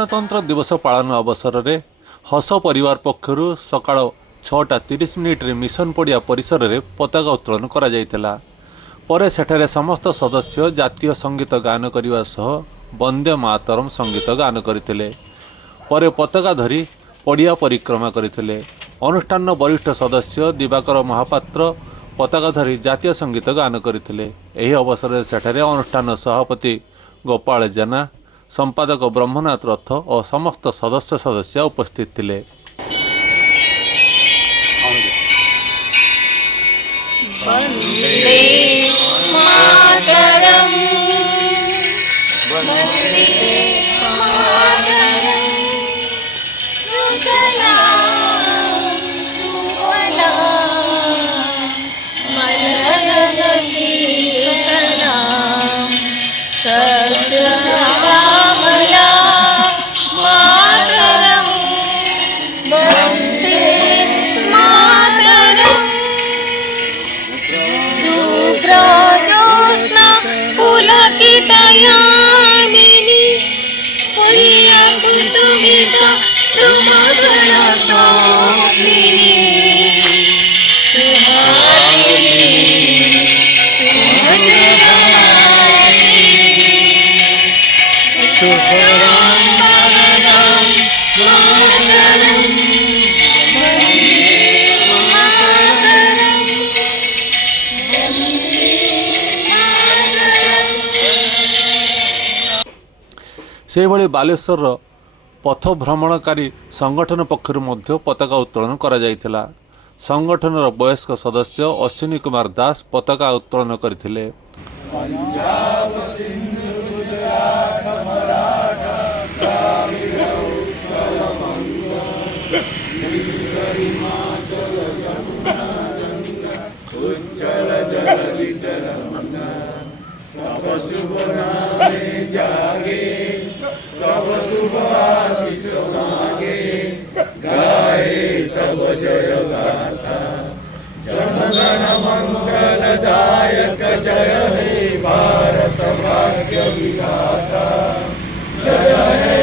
साधारणतंत्र दिवस पालन अवसर में हस परिवार पक्षर सका 6:30 मिशन पड़िया परिसर में पताका उत्तोलन कर सेठारे समस्त सदस्य जातीय संगीत गान करने सह वंदे मातरम संगीत गान करते। पताका धरी पड़िया परिक्रमा करते। अनुष्ठान वरिष्ठ सदस्य दिवाकर महापात्र पताका धरी जातीय संगीत गान करते। यही अवसर में सेठारे अनुष्ठान सभापति गोपाल जेना, संपादक ब्रह्मनाथ रथ और समस्त सदस्य उपस्थित थे। वंदे मातरम वंदे मातरम सुजलां सुफलां मलयज शीतलां सस्यश्यामलां मातरं वन्दे मातरम्। शुभ्रजोत्स्ना पुलकितयामिनी पुण्यकुसुमिता द्रुमगणशोभिनी सुहासिनी सुमधुरासिनी सुखदां वरदां मातरं वन्दे मातरं वन्दे मातरं। से भली बालेश्वर पथ भ्रमणकारी संगठन पक्षर मध्य पताका उत्तोलन करा जायतिला। संगठनर वयस्क सदस्य अश्विनी कुमार दास पताका उत्तोलन करथिले। तब शुभ आशीष मांगे गाए तब जय गाथा जन गण मंगलदायक जय हे भारत भाग्य विधाता जय हे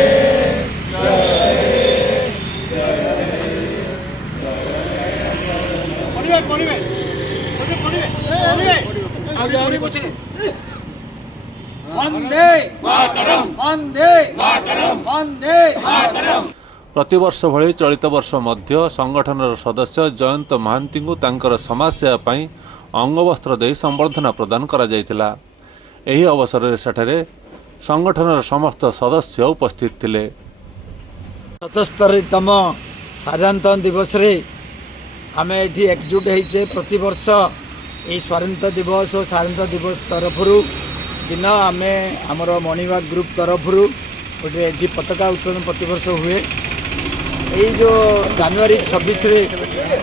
जय हे जय हे वंदे मातरम वंदे मातरम वंदे मातरम। प्रतिवर्ष भली चलित वर्ष मध्य संगठनर सदस्य जयंत महांती को तांकर समाजसेवा पई अंगवस्त्र दे संबर्धना प्रदान करा जायतिला। एही अवसर में सेठारे संगठनर समस्त सदस्य उपस्थित थिले। 77तम साधारणतंत्र दिवस रे आमे एठी एकजुट होइछे। प्रतिवर्ष ए स्वाधीनता दिवस और साधारणतंत्र दिवस तरफरु दिन आम आमर मणिवाग ग्रुप तरफ गोटे ये पताका उत्तोलन प्रतिवर्ष हुए। यही जो जनवरी 26 रे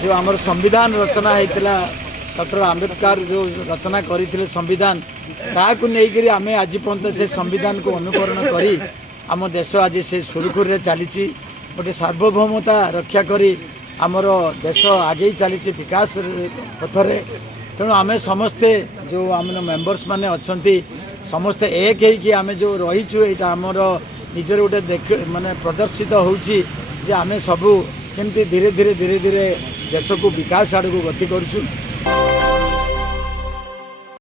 जो आमर संविधान रचना होता डॉक्टर आम्बेडकर जो रचना करते संविधान ताकू नहीं आम आज पर्यंत से संविधान को अनुकरण करी आम देश आज से सुरखुरी में चली गोटे सार्वभौमता रक्षा करी आमर देश आगे चली विकास पथरे। तेणु आम समस्ते जो आम मेंबर्स माने अच्छी समस्ते एक है आम जो रहीचु यहाँ आमर निजर गोटे देख माने प्रदर्शित होची जे आम सबू केमती धीरे धीरे धीरे धीरे देश को विकास आड़ को गति करुचु।